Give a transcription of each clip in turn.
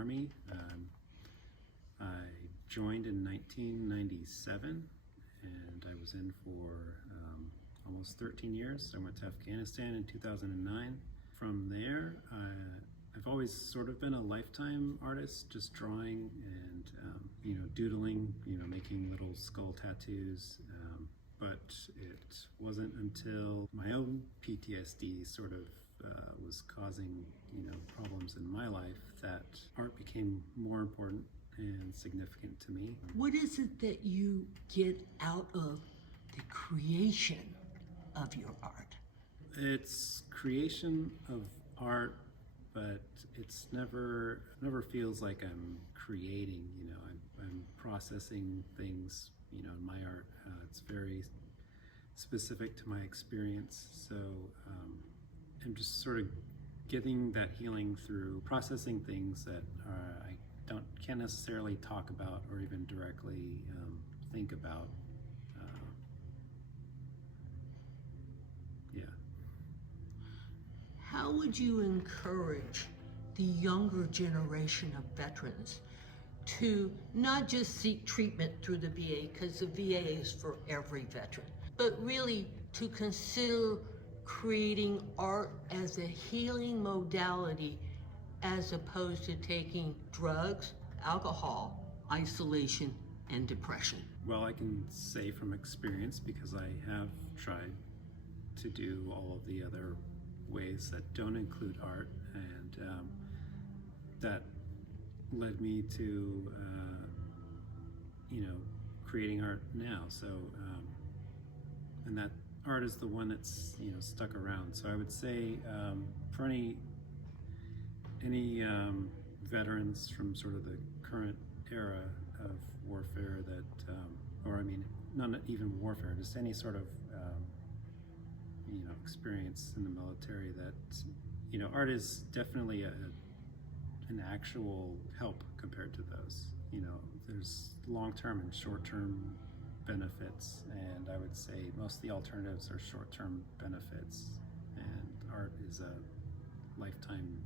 Army. I joined in 1997, and I was in for almost 13 years. I went to Afghanistan in 2009. From there, I've always sort of been a lifetime artist, just drawing and doodling, making little skull tattoos. But it wasn't until my own PTSD sort of was causing problems in my life that art became more important and significant to me. What is it that you get out of the creation of your art? It's creation of art, but it's never feels like I'm creating. I'm processing things. In my art, it's very specific to my experience. So I'm just sort of getting that healing through processing things that I can't necessarily talk about or even directly think about. Yeah. How would you encourage the younger generation of veterans to not just seek treatment through the VA, because the VA is for every veteran, but really to consider creating art as a healing modality as opposed to taking drugs, alcohol, isolation, and depression? Well, I can say from experience, because I have tried to do all of the other ways that don't include art, and that led me to creating art now. So and that art is the one that's stuck around. So I would say for any veterans from sort of the current era of warfare that or I mean not even warfare, just any sort of experience in the military, that art is definitely an actual help compared to those. There's long-term and short-term benefits, and I would say most of the alternatives are short-term benefits, and art is a lifetime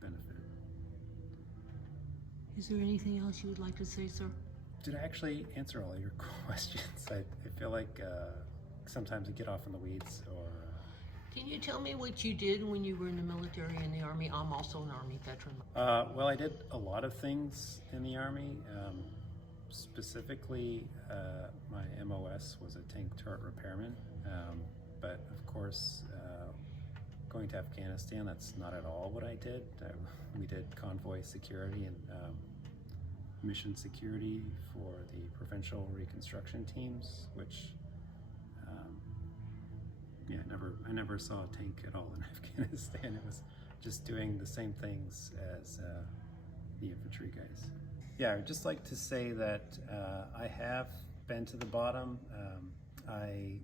benefit. Is there anything else you would like to say, sir? Did I actually answer all your questions? I feel like sometimes I get off in the weeds, or Can you tell me what you did when you were in the military and the Army? I'm also an Army veteran. well, I did a lot of things in the Army. Specifically, my MOS was a tank turret repairman. But of course, going to Afghanistan, that's not at all what I did. We did convoy security and mission security for the provincial reconstruction teams, which I never saw a tank at all in Afghanistan. It was just doing the same things as the infantry guys. Yeah, I'd just like to say that I have been to the bottom. I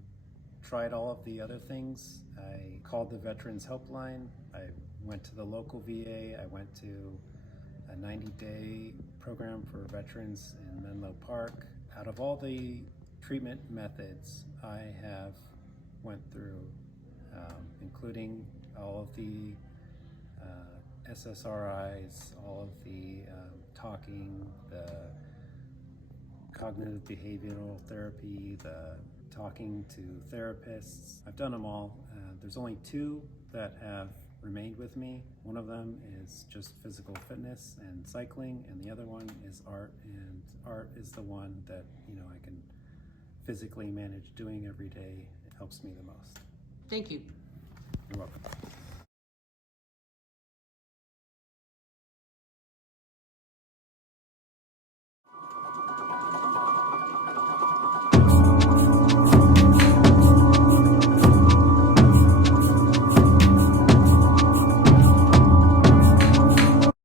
tried all of the other things. I called the Veterans Helpline. I went to the local VA. I went to a 90-day program for veterans in Menlo Park. Out of all the treatment methods I have went through, including all of the SSRIs, all of the talking, the cognitive behavioral therapy, the talking to therapists. I've done them all. There's only two that have remained with me. One of them is just physical fitness and cycling, and the other one is art. And art is the one that I can physically manage doing every day. It helps me the most. Thank you. You're welcome.